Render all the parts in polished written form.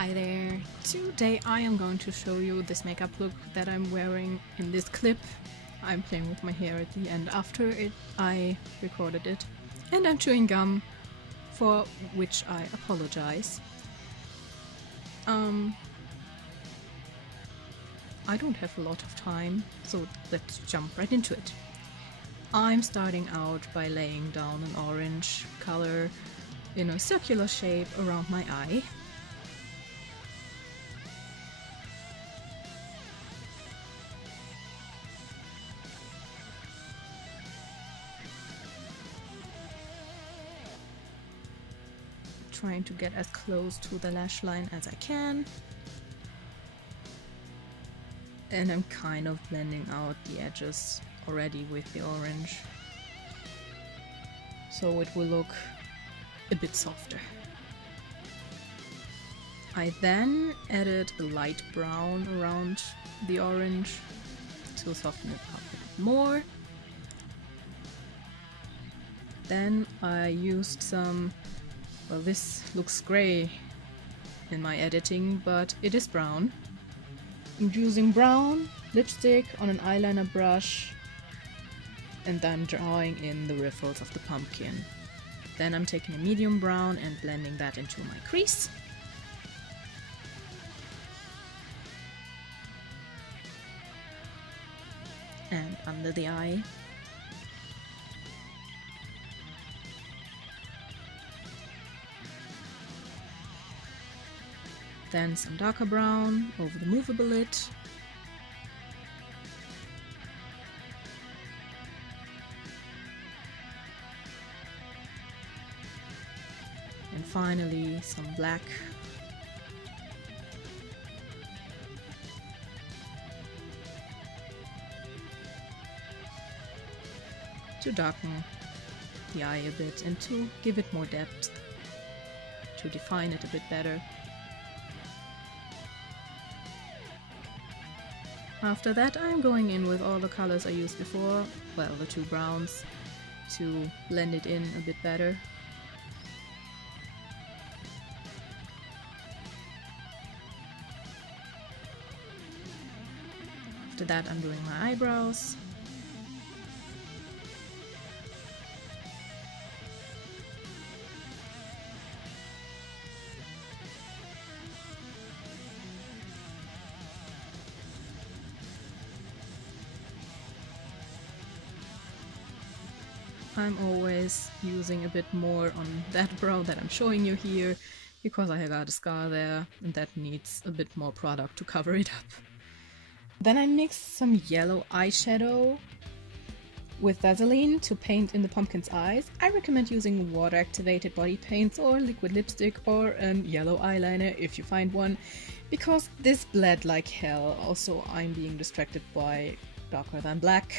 Hi there! Today I am going to show you this makeup look that I'm wearing in this clip. I'm playing with my hair at the end after I recorded it. And I'm chewing gum, for which I apologize. I don't have a lot of time, so let's jump right into it. I'm starting out by laying down an orange color in a circular shape around my eye. Trying to get as close to the lash line as I can. And I'm kind of blending out the edges already with the orange, so it will look a bit softer. I then added a light brown around the orange to soften it up a bit more. Then I used some, well, this looks gray in my editing, but it is brown. I'm using brown lipstick on an eyeliner brush and then drawing in the riffles of the pumpkin. Then I'm taking a medium brown and blending that into my crease. And under the eye. Then some darker brown over the movable lid. And finally some black. To darken the eye a bit and to give it more depth, to define it a bit better. After that, I'm going in with all the colors I used before, well, the two browns, to blend it in a bit better. After that, I'm doing my eyebrows. I'm always using a bit more on that brow that I'm showing you here, because I got a scar there and that needs a bit more product to cover it up. Then I mixed some yellow eyeshadow with Vaseline to paint in the pumpkin's eyes. I recommend using water-activated body paints or liquid lipstick or a yellow eyeliner if you find one, because this bled like hell. Also, I'm being distracted by darker than black.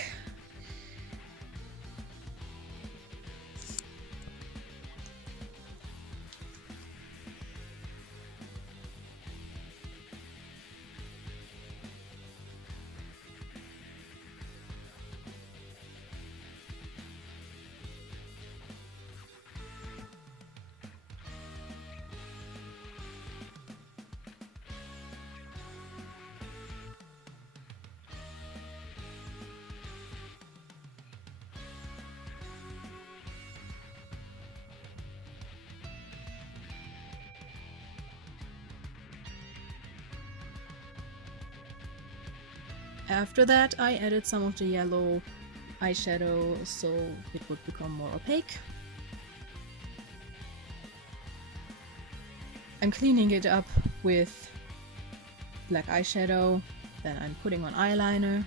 After that, I added some of the yellow eyeshadow so it would become more opaque. I'm cleaning it up with black eyeshadow, then I'm putting on eyeliner.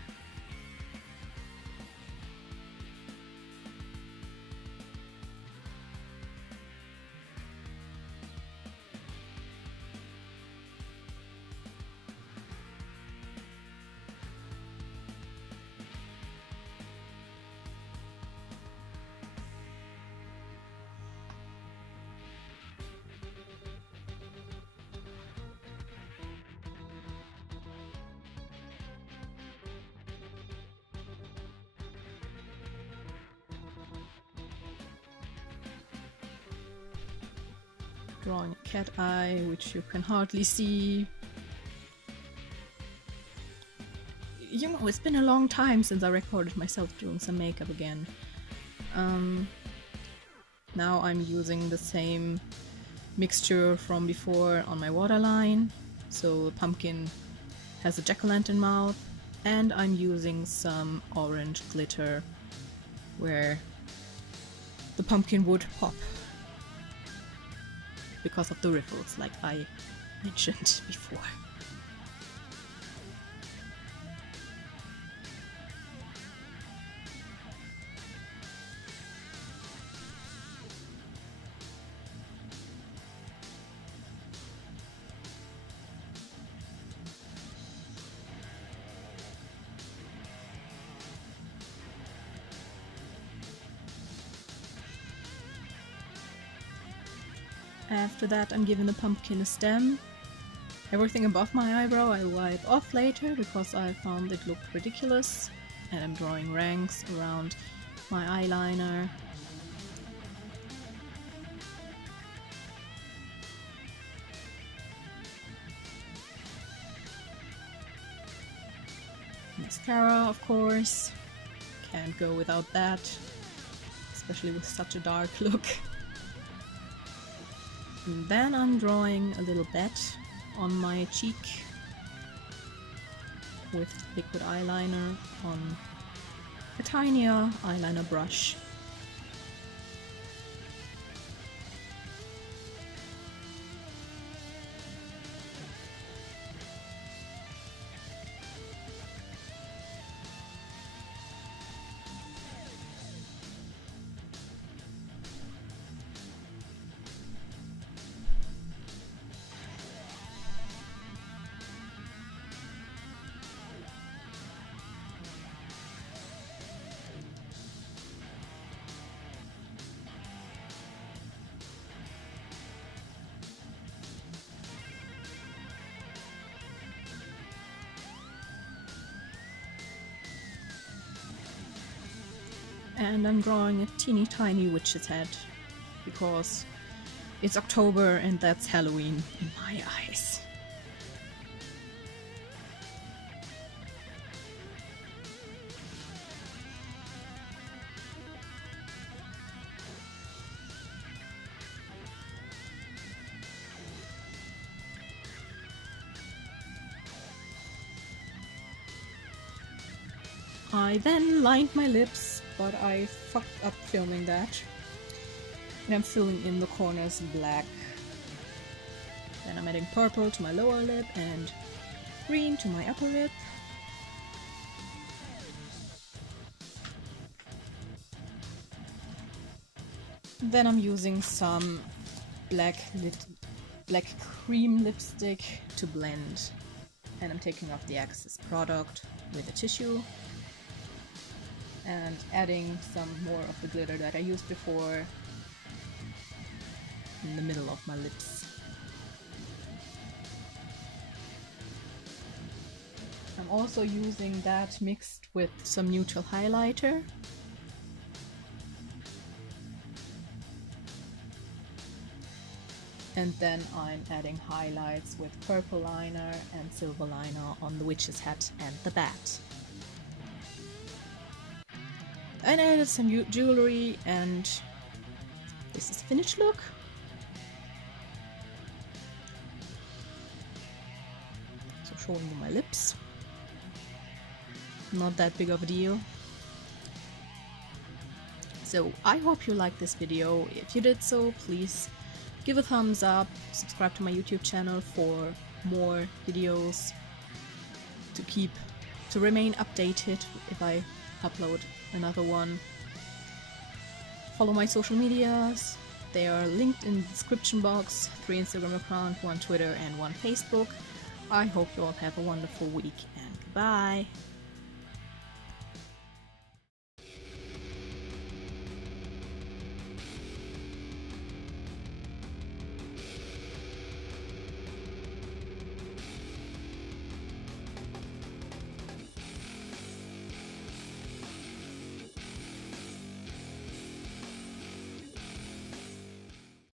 Drawing a cat eye, which you can hardly see. You know, it's been a long time since I recorded myself doing some makeup again. Now I'm using the same mixture from before on my waterline. So the pumpkin has a jack-o'-lantern mouth, and I'm using some orange glitter where the pumpkin would pop because of the ripples, like I mentioned before. After that, I'm giving the pumpkin a stem. Everything above my eyebrow I wipe off later because I found it looked ridiculous, and I'm drawing ranks around my eyeliner. Mascara, of course. Can't go without that, especially with such a dark look. And then I'm drawing a little bat on my cheek with liquid eyeliner on a tinier eyeliner brush. And I'm drawing a teeny tiny witch's head because it's October and that's Halloween in my eyes. I then lined my lips, but I fucked up filming that. And I'm filling in the corners black. Then I'm adding purple to my lower lip and green to my upper lip. Then I'm using some black cream lipstick to blend. And I'm taking off the excess product with a tissue. And adding some more of the glitter that I used before in the middle of my lips. I'm also using that mixed with some neutral highlighter. And then I'm adding highlights with purple liner and silver liner on the witch's hat and the bat. And I added some jewelry, and this is the finished look. So showing you my lips. Not that big of a deal. So I hope you liked this video. If you did so, please give a thumbs up, subscribe to my YouTube channel for more videos to remain updated if I upload another one. Follow my social medias. They are linked in the description box. 3 Instagram accounts, 1 Twitter and 1 Facebook. I hope you all have a wonderful week, and goodbye.